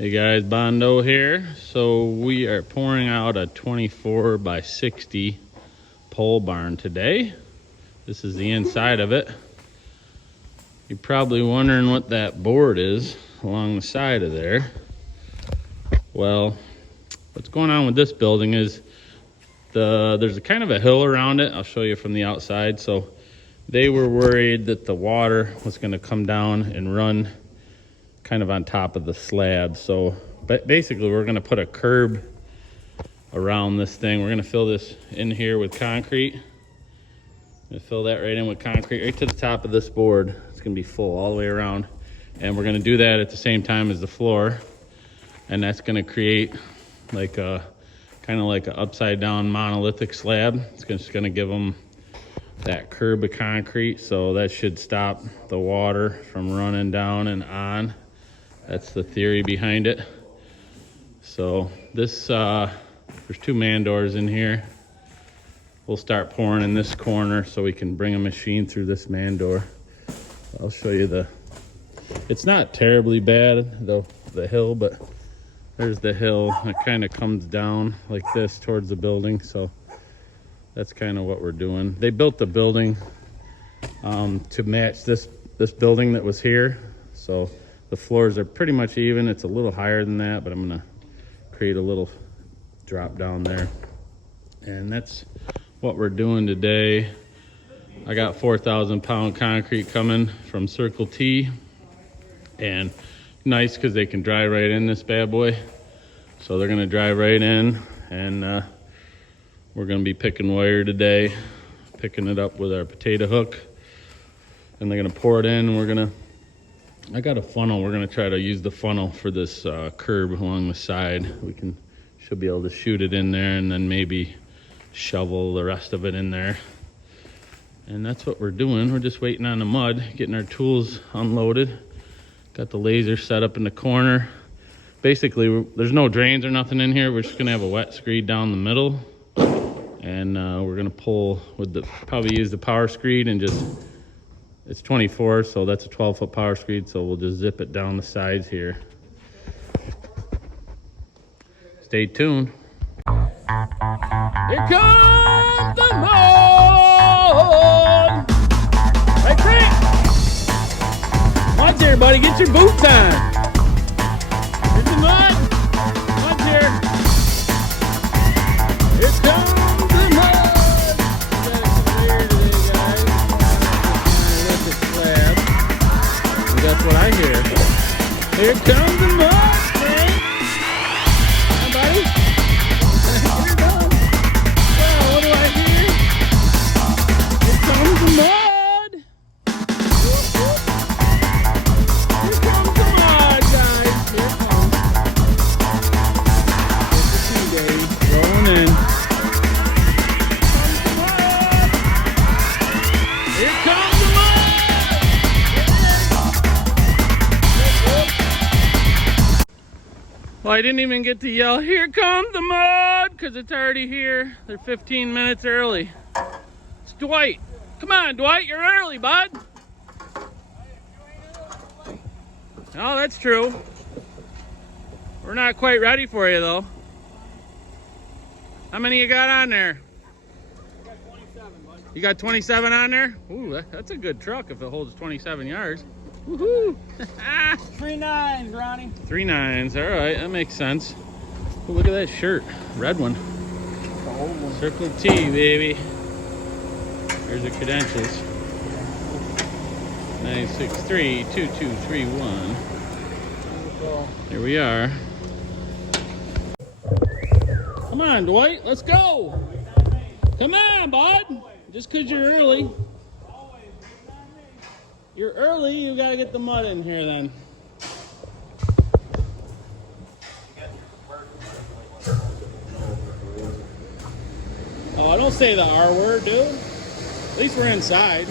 Hey guys, Bondo here. So we are pouring out a 24 by 60 pole barn today. This is the inside of it. You're probably wondering what that board is along the side of there. Well, what's going on with this building is there's a kind of a hill around it. I'll show you from the outside. So they were worried that the water was going to come down and run kind of on top of the slab. So basically we're going to put a curb around this thing. We're going to fill this in here with concrete. I'm going to fill that right in with concrete right to the top of this board. It's going to be full all the way around, and we're going to do that at the same time as the floor, and that's going to create like a kind of like an upside down monolithic slab. It's just going to give them that curb of concrete, so that should stop the water from running down and on. That's the theory behind it. So this, there's two man doors in here. We'll start pouring in this corner so we can bring a machine through this man door. I'll show you it's not terribly bad, though, the hill, but there's the hill. It kind of comes down like this towards the building, so that's kind of what we're doing. They built the building to match this building that was here, so the floors are pretty much even. It's a little higher than that, but I'm gonna create a little drop down there. And that's what we're doing today. I got 4,000 pound concrete coming from Circle T, and nice because they can drive right in this bad boy. So they're gonna drive right in, and we're gonna be picking wire today, picking it up with our potato hook, and they're gonna pour it in, and I got a funnel. We're gonna try to use the funnel for this curb along the side. Should be able to shoot it in there and then maybe shovel the rest of it in there. And that's what we're doing. We're just waiting on the mud, getting our tools unloaded. Got the laser set up in the corner. Basically, there's no drains or nothing in here. We're just gonna have a wet screed down the middle. And we're gonna pull probably use the power screed and it's 24, so that's a 12-foot power screed, so we'll just zip it down the sides here. Stay tuned. Here comes the mud! Hey, Crank! Mud's here, buddy. Get your boots on. Here's the mud. Mud's here. Here comes the mud! That's what I hear. Here comes the mud, man. Hi, buddy. Here it comes. Well, what do I hear? Here comes the mud. Whoop, whoop. Here comes the mud, guys. Here it comes. It's the T-Day rolling in. Here comes the mud. Well, I didn't even get to yell, "Here comes the mud," because it's already here. They're 15 minutes early. It's Dwight. Come on, Dwight, you're early, bud. Oh, that's true. We're not quite ready for you, though. How many you got on there? I got 27, bud. You got 27 on there? Ooh, that's a good truck if it holds 27 yards. Woohoo! 3 9s, Ronnie. 3 9s, all right, that makes sense. Ooh, look at that shirt, red one. Circle T, baby. Here's the credentials. 963-2231. Here we are. Come on, Dwight, let's go. Come on, bud. Just because you're early. You're early, you gotta get the mud in here then. Oh, don't say the R word, dude. At least we're inside.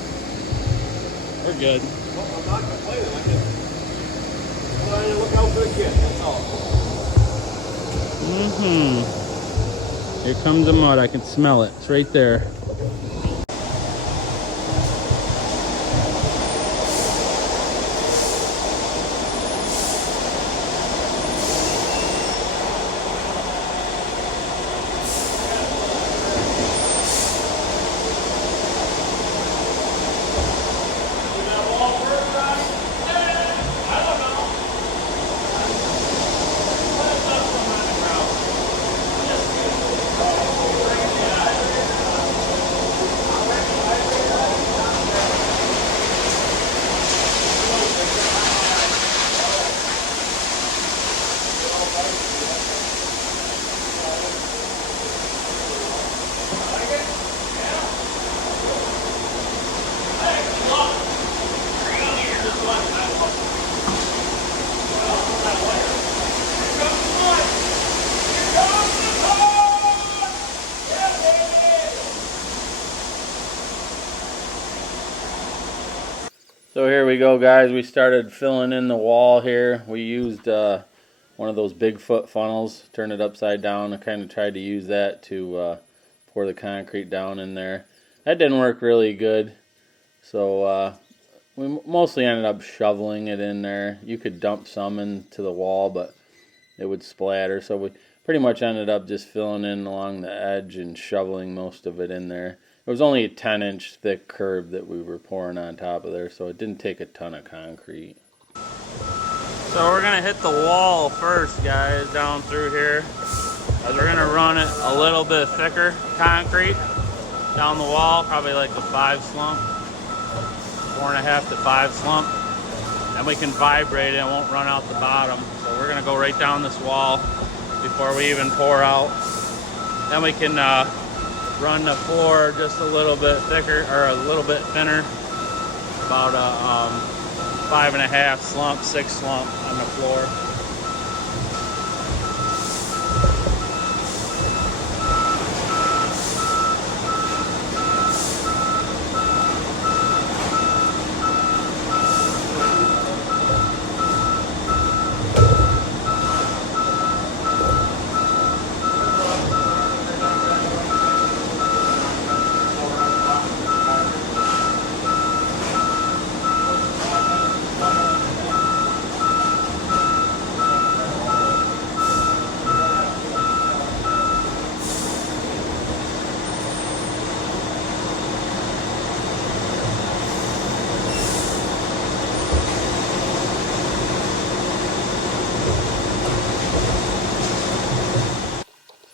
We're good. Well, I'm not complaining. I just wanted to look out for the kid. That's all. Here comes the mud. I can smell it. It's right there. So here we go, guys. We started filling in the wall here. We used one of those Bigfoot funnels, turned it upside down. I kind of tried to use that to pour the concrete down in there. That didn't work really good. So we mostly ended up shoveling it in there. You could dump some into the wall, but it would splatter. So we pretty much ended up just filling in along the edge and shoveling most of it in there. It was only a 10-inch thick curb that we were pouring on top of there, so it didn't take a ton of concrete. So we're gonna hit the wall first, guys, down through here. As we're gonna run it a little bit thicker concrete down the wall, probably like a 5 slump, 4.5 to 5 slump. And we can vibrate it, it won't run out the bottom. So we're gonna go right down this wall before we even pour out. Then we can run the floor just a little bit thicker, or a little bit thinner, about a 5.5 slump, 6 slump on the floor.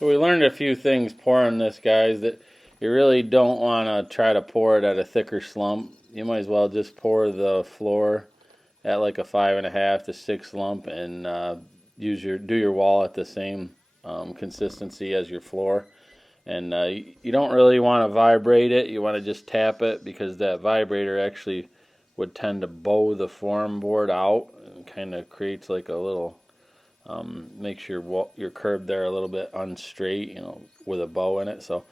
So we learned a few things pouring this, guys, that you really don't want to try to pour it at a thicker slump. You might as well just pour the floor at like a 5.5 to 6 slump and do your wall at the same consistency as your floor. And you don't really want to vibrate it. You want to just tap it, because that vibrator actually would tend to bow the form board out and kind of creates like a little makes your curb there a little bit unstraight, you know, with a bow in it. So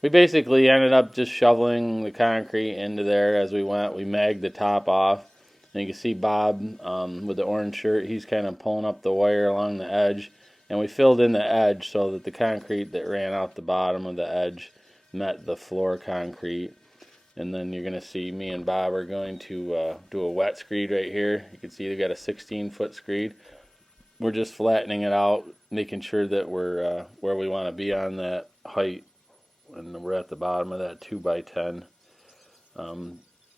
we basically ended up just shoveling the concrete into there as we went. We magged the top off, and you can see Bob with the orange shirt. He's kind of pulling up the wire along the edge, and we filled in the edge so that the concrete that ran out the bottom of the edge met the floor concrete. And then you're going to see me and Bob are going to do a wet screed right here. You can see they got a 16-foot screed. We're just flattening it out, making sure that we're where we want to be on that height, and we're at the bottom of that 2x10.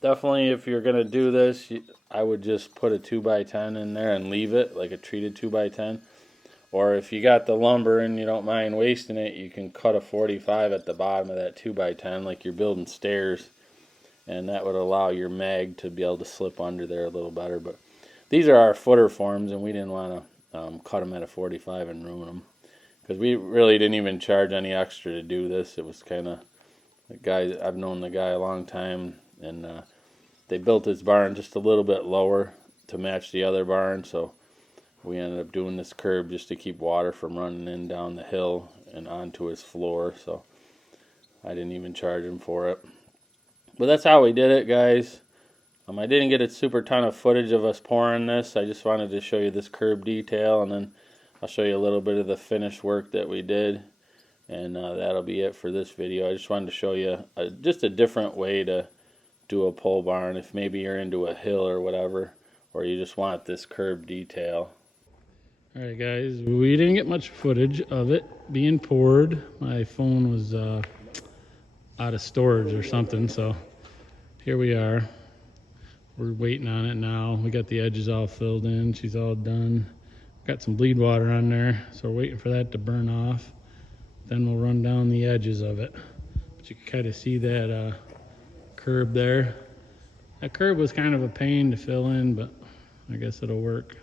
Definitely, if you're going to do this, I would just put a 2x10 in there and leave it, like a treated 2x10. Or if you got the lumber and you don't mind wasting it, you can cut a 45 at the bottom of that 2x10, like you're building stairs, and that would allow your mag to be able to slip under there a little better. But these are our footer forms, and we didn't want to cut them at a 45 and ruin them, because we really didn't even charge any extra to do this. It was kind of, the guy, I've known the guy a long time, and they built his barn just a little bit lower to match the other barn, so we ended up doing this curb just to keep water from running in down the hill and onto his floor. So I didn't even charge him for it. But that's how we did it, guys. I didn't get a super ton of footage of us pouring this. I just wanted to show you this curb detail, and then I'll show you a little bit of the finished work that we did, and that'll be it for this video. I just wanted to show you just a different way to do a pole barn if maybe you're into a hill or whatever, or you just want this curb detail. Alright guys, we didn't get much footage of it being poured. My phone was out of storage or something, so here we are. We're waiting on it now. We got the edges all filled in. She's all done. Got some bleed water on there, so we're waiting for that to burn off. Then we'll run down the edges of it. But you can kind of see that curb there. That curb was kind of a pain to fill in, but I guess it'll work.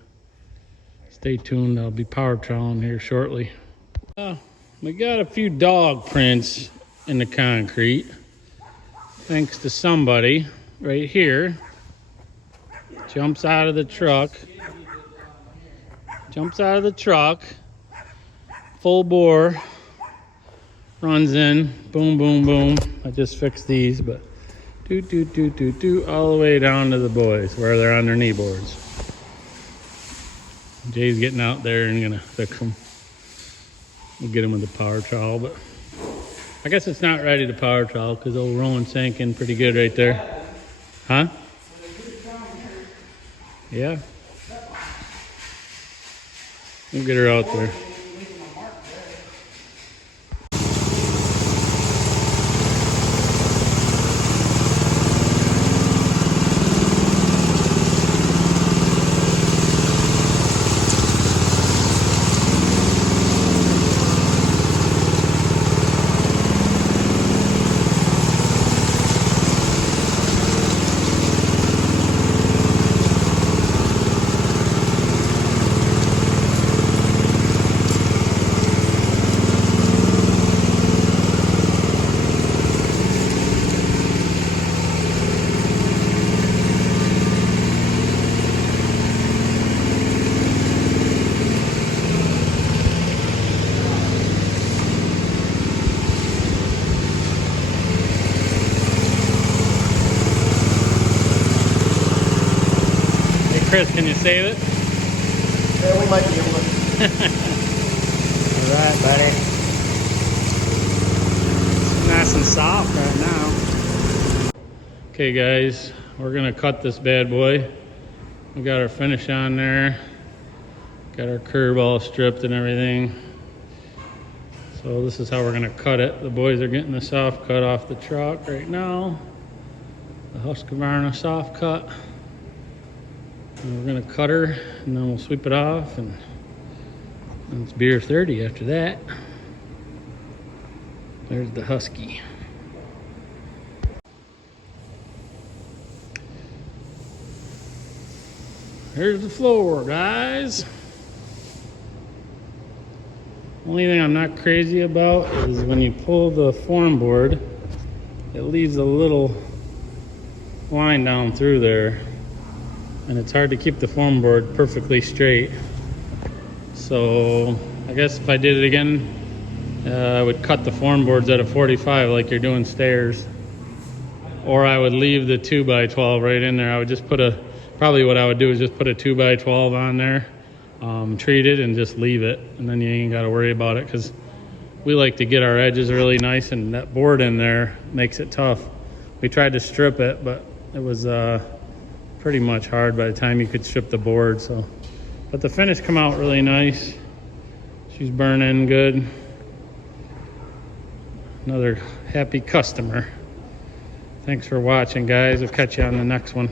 Stay tuned. I'll be power troweling here shortly. We got a few dog prints in the concrete, thanks to somebody right here. Jumps out of the truck, full bore, runs in, boom, boom, boom. I just fixed these, but all the way down to the boys where they're on their knee boards. Jay's getting out there and gonna fix them. We'll get him with the power trowel, but I guess it's not ready to power trowel because old Rowan sank in pretty good right there. Huh? Yeah. We'll get her out there. Chris, can you save it? Yeah, we might be able to. All right, buddy. It's nice and soft right now. Okay, guys, we're gonna cut this bad boy. We got our finish on there. Got our curb all stripped and everything. So this is how we're gonna cut it. The boys are getting the soft cut off the truck right now. The Husqvarna soft cut. And we're gonna cut her and then we'll sweep it off, and it's beer 30 after that. There's the Husky. Here's the floor, guys. Only thing I'm not crazy about is when you pull the form board, it leaves a little line down through there. And it's hard to keep the form board perfectly straight. So I guess if I did it again, I would cut the form boards at a 45 like you're doing stairs. Or I would leave the 2x12 right in there. I would just put probably what I would do is just put a 2x12 on there, treat it, and just leave it. And then you ain't gotta worry about it, because we like to get our edges really nice, and that board in there makes it tough. We tried to strip it, but it was pretty much hard by the time you could strip the board. So, but the finish come out really nice. She's burning good. Another happy customer. Thanks for watching, guys. I'll catch you on the next one.